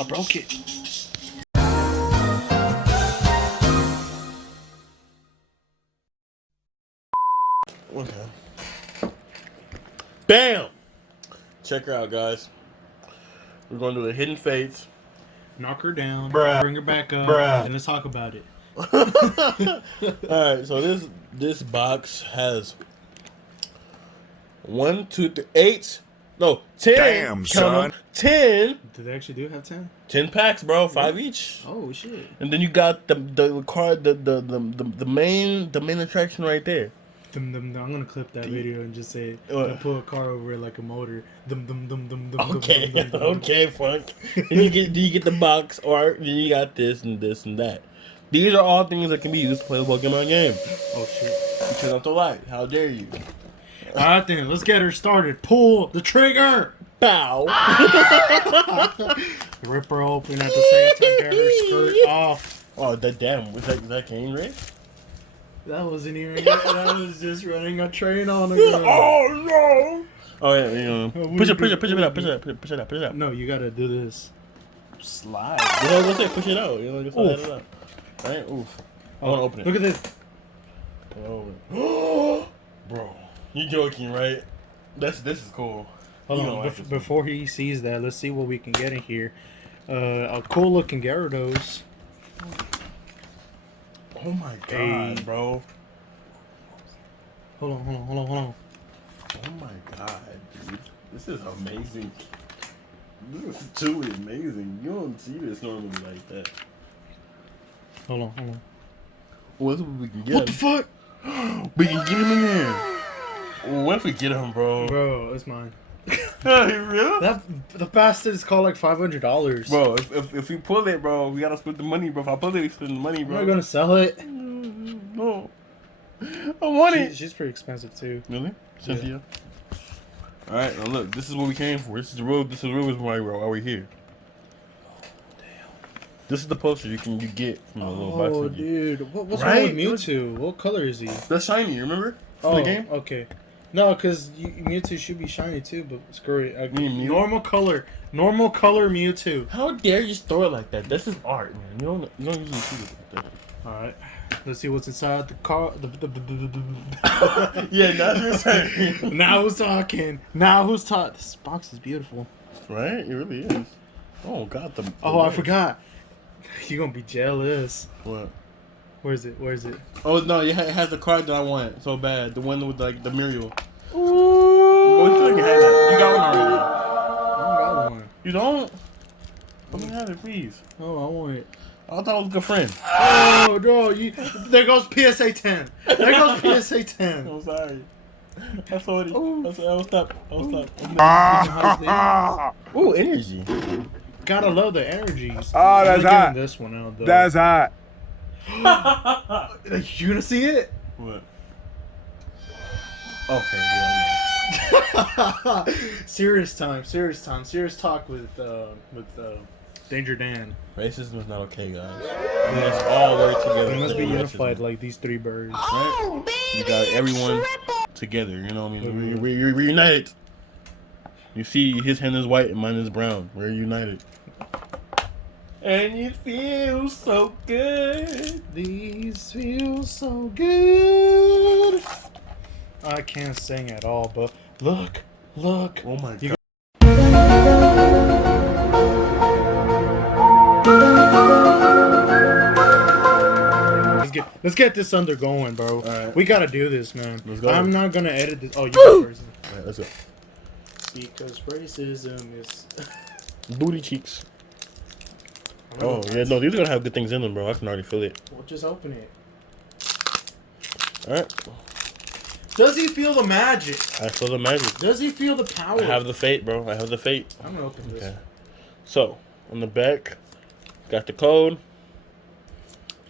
I broke it. Okay. Bam! Check her out, guys. We're going to do the hidden fates. Knock her down, Bruh. bring her back up, Bruh. and let's talk about it. Alright, so this box has 1, 2, 3, 8. No, 10. Damn, son. 10. Do they actually do have 10? 10 packs, bro. 5 each. Oh shit! And then you got the card, the main attraction right there. I'm gonna clip that video and just say, What? pull a car over it like a motor. Okay, okay, Funk. And you get the box art, and you got this and this and that. These are all things that can be used to play the Pokemon game. Oh shit! You turn off the light. How dare you? Alright then, let's get her started. Pull the trigger! Bow. Rip her open at the same time, get her skirt off. Oh, damn. Was that Kane Ray? That wasn't even it. That was just running a train on the ground. Oh, no. Oh, yeah, you know. Oh, Push it out. No, you gotta do this. Slide. You know, let's say push it out. You know, just slide it out. Right? Oof. I want to open it. Look at this. Oh, bro. You joking, right? This is cool. Hold You on, don't like this before he sees that, let's see what we can get in here. A cool looking Gyarados. Oh my god, Hey. bro. Hold on. Oh my god, dude. This is amazing. This is truly amazing. You don't see this normally like that. Hold on. What if we can get What the him? fuck? We can get him in here. What if we get him, bro? Bro, it's mine. Real? The bastard is called like $500. Bro, if we pull it, bro, we gotta split the money, bro. If I pull it, we split the money, I'm bro. not gonna sell it. No. I want it. She's pretty expensive too. Really? Cynthia? Alright, now look, this is what we came for. This is the real why we're here. This is the poster you get from the little box. Oh, dude. What's Right? wrong with Mewtwo? What color is he? That's shiny, remember? From the game? Okay. No, because Mewtwo should be shiny too, but screw it. mean Mew? Normal color Mewtwo. How dare you store it like that? This is art, man. You don't usually see it like that. Alright. Let's see what's inside the car. Yeah, that's what I'm saying. Now who's talking? This box is beautiful. Right? It really is. Oh, God. I forgot. You're gonna be jealous. What? Where is it? Oh, no, it has the card that I want so bad. The one with, like, the Muriel. Ooh. You can have that. You got one already. I don't got one. You don't? Let me have it, please. Oh, I want it. I thought I was a good friend. Oh, no. There goes PSA 10. There goes PSA 10. I'm sorry. That's already. I'll stop. Ooh, energy. Gotta love the energies. Oh, that's I'm hot. getting this one out, though. That's hot. You gonna see it? What? Okay, yeah. Serious time. Serious talk with Danger Dan. Racism is not okay, guys. We must all work together. We must be to beat unified racism, like these three birds. right? You got everyone together. You know what I mean? We're united. You see, his hand is white and mine is brown. We're united. And it feels so good. These feel so good. I can't sing at all, but look. Oh my god. Let's get this undergoing, bro. Alright. We gotta do this, man. Let's go. I'm not gonna edit this. Oh, you go first. Alright, let's go. Because racism is. Booty cheeks. Oh, yeah, no, these are gonna have good things in them, bro. I can already feel it. We'll just open it. Alright. Does he feel the magic? I feel the magic. Does he feel the power? I have the fate, bro. I have the fate. I'm gonna open this. Okay. So, on the back, got the code.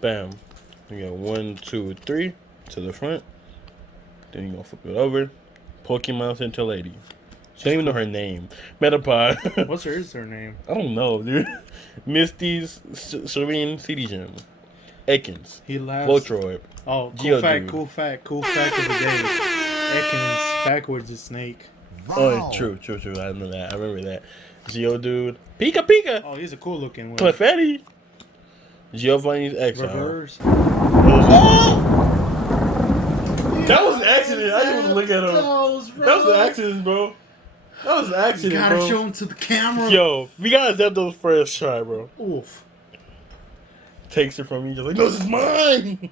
Bam. You got 1, 2, 3 to the front. Then you gonna flip it over. Pokemon Center Lady. She don't even know her name. Metapod. What's her name? I don't know, dude. Misty's Serene CD Gem. Ekans. He laughs. Voltroid. Oh, Geodude. cool fact of the day. Ekans backwards is snake. Oh, true. I know that. I remember that. Geodude. Pika Pika. Oh, he's a cool looking one. Clefairy. Giovanni's Exile. Reverse. That was an accident. I didn't even look at him. That was an accident, bro. That was an accident, You gotta bro. show him to the camera. Yo, we gotta Zapdos first try, bro. Oof. Takes it from me, just like, no, this is mine.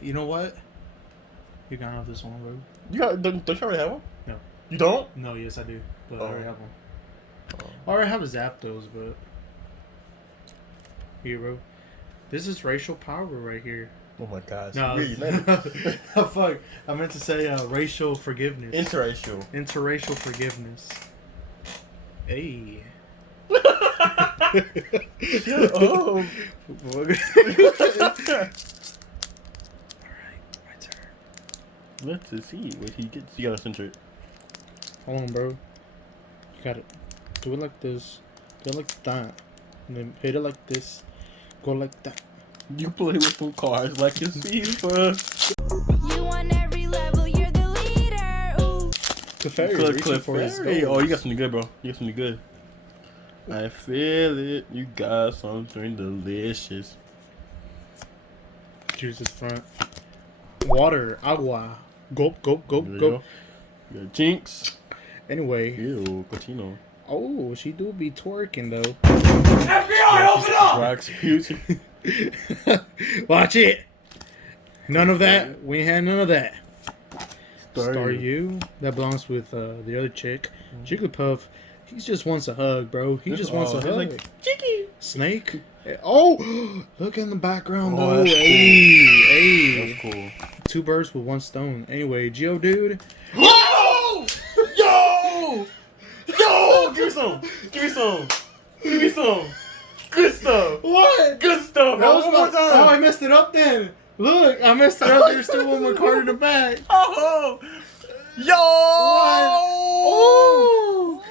You know what? You gotta have this one, bro. You got? Don't you already have one? No. You don't? No, yes I do. But Oh. I already have one. I already have a Zapdos, but here, bro. This is racial power right here. Oh my gosh. No, We're united. fuck. I meant to say racial forgiveness. Interracial. Interracial forgiveness. Hey. Oh. Alright, my turn. Let's see what he gets. You gotta center it. Hold on, bro. You gotta do it like this. Do it like that. And then hit it like this. Go like that. You play with some cards like it's FIFA. You on every level, you're the leader. Ooh. Clefairy. Oh, you got something good, bro. You got something good. I feel it. You got something delicious. Juice is front. Water. Agua. Gulp, gulp, gulp, There you gulp. go. You got Jinx. Anyway. Ew, Cochino. Oh, she do be twerking, though. FBI, open up! Wax future. Watch it. None of that. We ain't had none of that. Star Staryu. That belongs with the other chick. Jigglypuff. He just wants a hug, bro. He just wants a hug. Like, Chicky. Snake. Oh, look in the background, Oh, though. that's Hey. That's cool. Two birds with one stone. Anyway, Geodude. Yo! Yo! Yo! Give me some! Give me some! Give me some! Good stuff! What? Good stuff! That was One more Oh, time! I messed it up then. Look, I messed it up. There's still one more card in the back. Oh! Yo! Oh!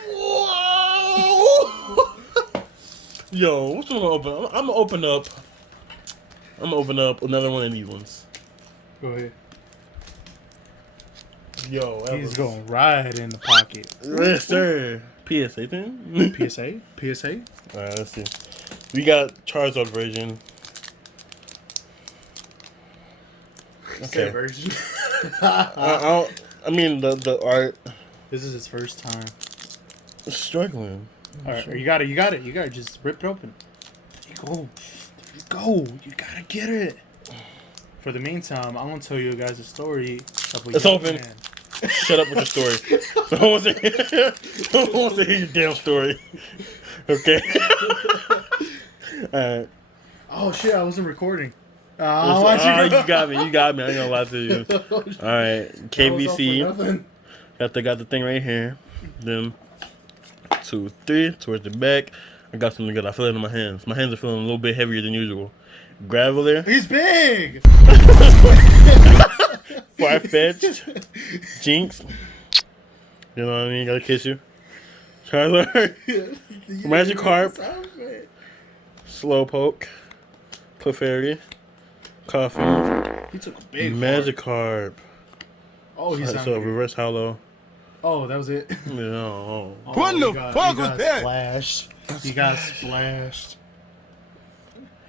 Whoa! Yo, what's gonna open? I'm gonna open up. I'm gonna open up another one of these ones. Go ahead. Yo, that He's was- going right in the pocket. Yes, sir. PSA thing? PSA? PSA? Alright, let's see. We got Charizard version. Okay. Version. I mean, the art This is his first time. is struggling. Alright, you got it. You got it. You got it. Just rip it open. There you go. There you go. You gotta get it. For the meantime, I'm gonna tell you guys a story of a It's young open. man. Shut up with your story. No one wants to hear your damn story. Okay. Alright. Oh shit! I wasn't recording. You Oh, got me. You got me. I ain't gonna lie to you. Alright. KVC. Got the thing right here. Then 2, 3 towards the back. I got something good. I feel it in my hands. My hands are feeling a little bit heavier than usual. Graveler. He's big. Far-fetched. Jinx. You know what I mean? Gotta kiss you. Charizard. Magikarp. Slowpoke. Clefairy. Coffin. He took a big Magikarp. Oh, he's So not. reverse hollow. Oh, that was it. No. Oh, What the you got- fuck you was got that? Splashed. You got splashed.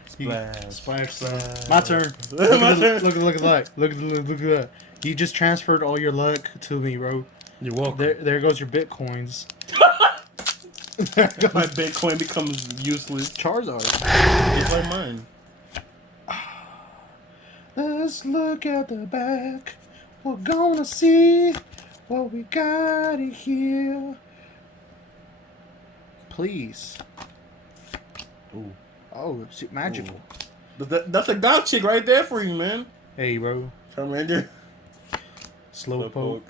Splash. Splash. My turn. My turn. Look at that. Look at that. You just transferred all your luck to me, bro. You're welcome. There goes your bitcoins. My Bitcoin becomes useless. Charizard. Just like mine. Let's look at the back. We're gonna see what we got in here. Please. Ooh. Oh, it's magical. That's a god chick right there for you, man. Hey, bro. Charmander. Slowpoke.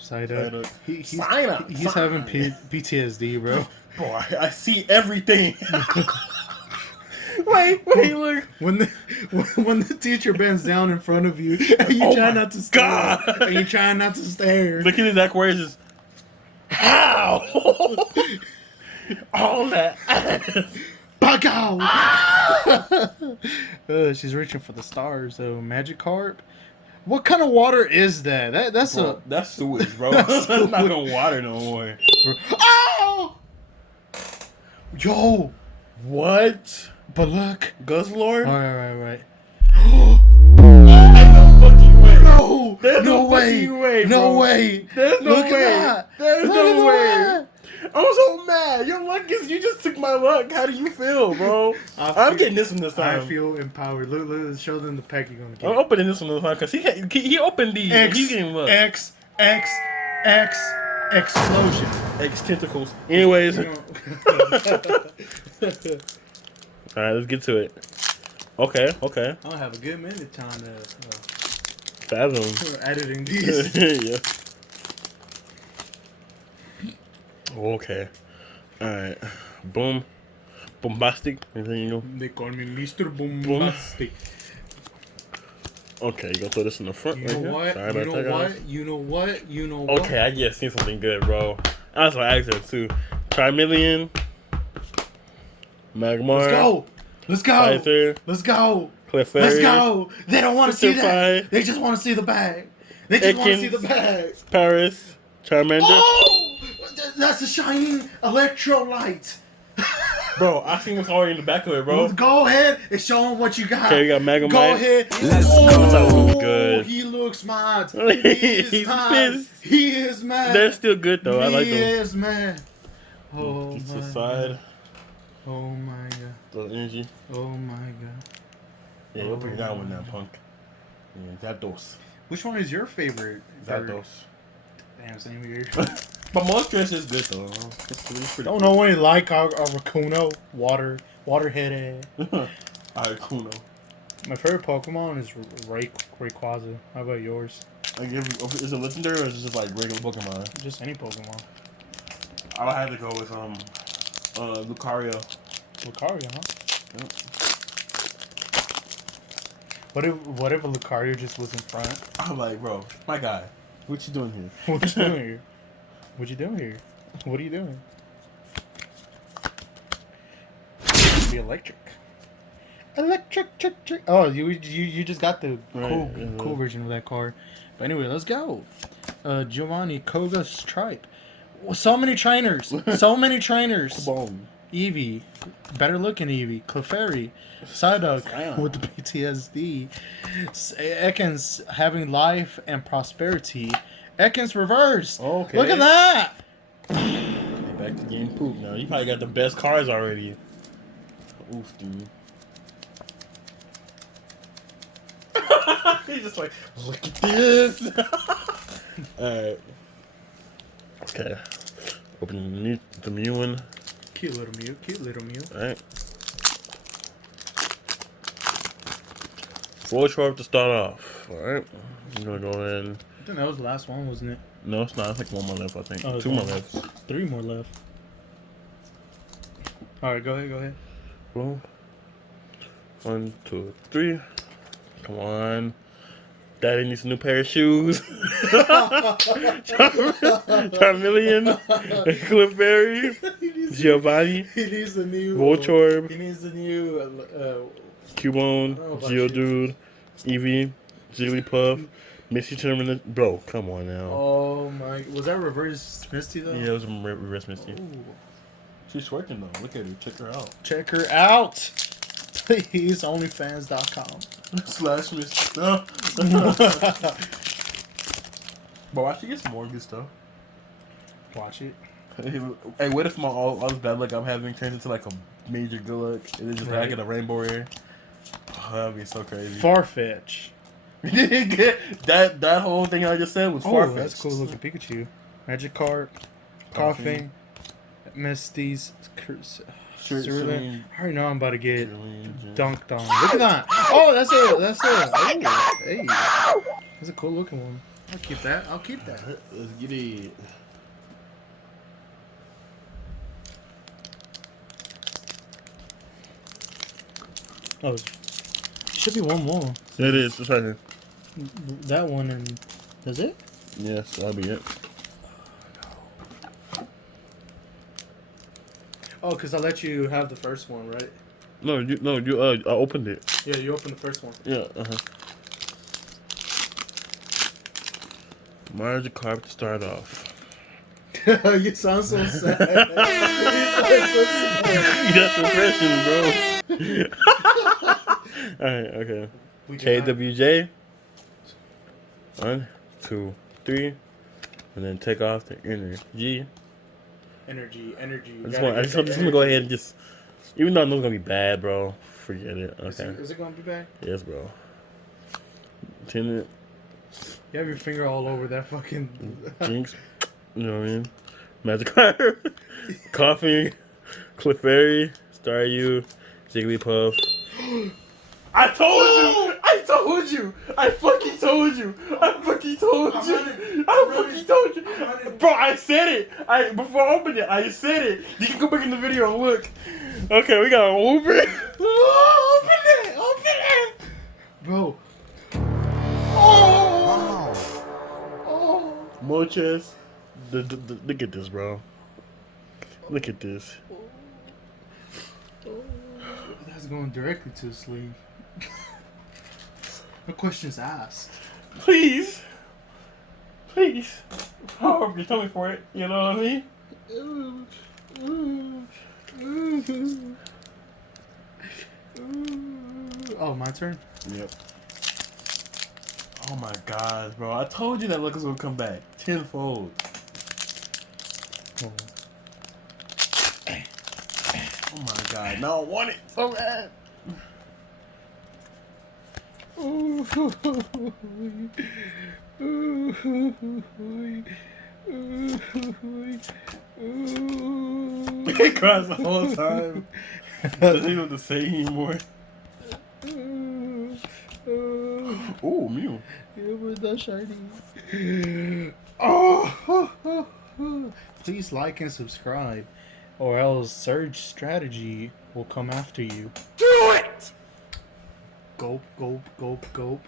Psyduck. Psyduck. He's Psyduck. having PTSD, bro. Boy, I see everything. wait, look. When the teacher bends down in front of you, and you Oh try my not to stare, God. and you try not to stare. Look at his Aquarius. How? All that. Back out! She's reaching for the stars, though. Magikarp. What kind of water is that? That's That's sewage, bro. That's not gonna water no more. Oh! Yo, What? but look. Gus Lord? Right. Ain't no fucking way. No, There's no no way, fucking way, no bro. way. There's no Look way. at that. There's Look at no the way. I'm so mad. Your luck is you just took my luck. How do you feel, bro? I'm getting this one this time. I feel empowered. Look, show them the pack you're gonna get. I'm opening this one this time because he opened these. and X, he's getting luck. X, explosion. X tentacles. Anyways. You All know- right, let's get to it. Okay. I'll have a good minute time to Fathom. editing these. Yeah. Okay. Alright. Boom. Bombastic. They call me Mr. Bombastic. Okay, you gonna throw this in the front You right know here? what? Sorry You about know that, what? guys. You know what? You know what? Okay, I just seen something good, bro. That's what I asked her too. Trimillion. Magmar. Let's go. Let's go. Scyther. Let's go. Clefairy. Let's go. They don't want to see that. Sisterfy. They just want to see the bag. They just want to see the Ekans. bag. Paris. Charmander. Oh! That's a shining electrolyte. Bro, I seen what's already in the back of it, bro. Go ahead and show them what you got. Okay, we got Magnemite. Go ahead. Let's go. That one was good. He looks mad. He's He is mad. pissed. He is mad. They're still good though. I like He them. is mad. Oh Just my aside. God. Oh my god. The energy. Oh my god. Yeah, you'll bring that one now, punk. Yeah, Zapdos. Which one is your favorite? Zapdos. Damn, same here. But Moltres is good though. It's pretty Don't know any like our Rakuno, waterhead. Kuno. My favorite Pokemon is Rayquaza. How about yours? Like, is it legendary or is it just like regular Pokemon? Just any Pokemon. I would have to go with Lucario. Lucario, huh? Yep. What if a Lucario just was in front? I'm like, bro, my guy, what you doing here? What you doing here? What you doing here? What are you doing? Be electric. Electric. Oh, you just got the cool version of that card. But anyway, let's go. Giovanni Koga Stripe. So many trainers. Boom. Eevee, better looking Eevee. Clefairy, Psyduck with the PTSD. Ekans having life and prosperity. Ekans reverse. Okay. Look at that. Back to getting poop now. You probably got the best cards already. Oof, dude. He's just like, look at this. Alright. Okay. Open the new one. Cute little Mew. Alright. Voltorb to start off. Alright. I'm gonna go in. I think that was the last one, wasn't it? No, it's not. I think one more left, I think. Oh, Two more left. 3 more left. Alright, go ahead. Boom. 1, 2, 3. Come on. Daddy needs a new pair of shoes. Charmeleon. Clefairy. Giovanni. He needs a new Voltorb. He needs a new Cubone. Oh, about Geodude. Eevee. Jigglypuff. Misty Tournament. Bro, come on now. Oh my, was that reverse Misty though? Yeah, it was a reverse Misty. Ooh. She's twerking though. Look at her. Check her out. Check her out. Please, onlyfans.com. / Misty. Bro, why she gets more good stuff? Watch it. Hey, what if my all this bad luck I'm having turns into like a major good luck and then just Right. I get a rainbow rare? Oh, that'd be so crazy. Farfetch. that whole thing I just said was Oh, Farfetch. that's cool looking Pikachu. Magikarp. Coughing. Misty's. Cerulean. I already know I'm about to get dunked on. Look at that. Oh, that's a. Hey. That's a cool looking one. I'll keep that. Let's get it. Oh, should be one more. It is. It's right here. That one and that's it? Yes, that'll be it. Oh, because I let you have the first one, right? No, I opened it. Yeah, you opened the first one. Yeah, Magikarp to start off. You sound so sad. That's impression, bro. Alright, okay. KWJ. 1, 2, 3. And then take off the inner G. Energy. I just want to go ahead and just. Even though I know it's gonna be bad, bro. Forget it. Okay. Is it gonna be bad? Yes, bro. Tenant. You have your finger all over that fucking. Jinx. You know what I mean? Magikarp. Coughing. Clefairy. Staryu. Jigglypuff. I told you! I fucking told you! Bro, I said it! Before I opened it, I said it! You can go back in the video and look. Okay, we got Uber. Open it! Bro. Moltres. Look at this, bro. Look at this. That's going directly to the sleeve. No questions asked. Please. Oh, you told me for it. You know what I mean? Oh, my turn? Yep. Oh my God, bro. I told you that look was gonna come back. Tenfold. Oh my God. No, I want it so bad. He cries the whole time. Doesn't even know what to say anymore. Oh, Mew. It was not shiny. Oh, please like and subscribe, or else Surge Strategy will come after you. Do it! Gulp, gulp, gulp, gulp.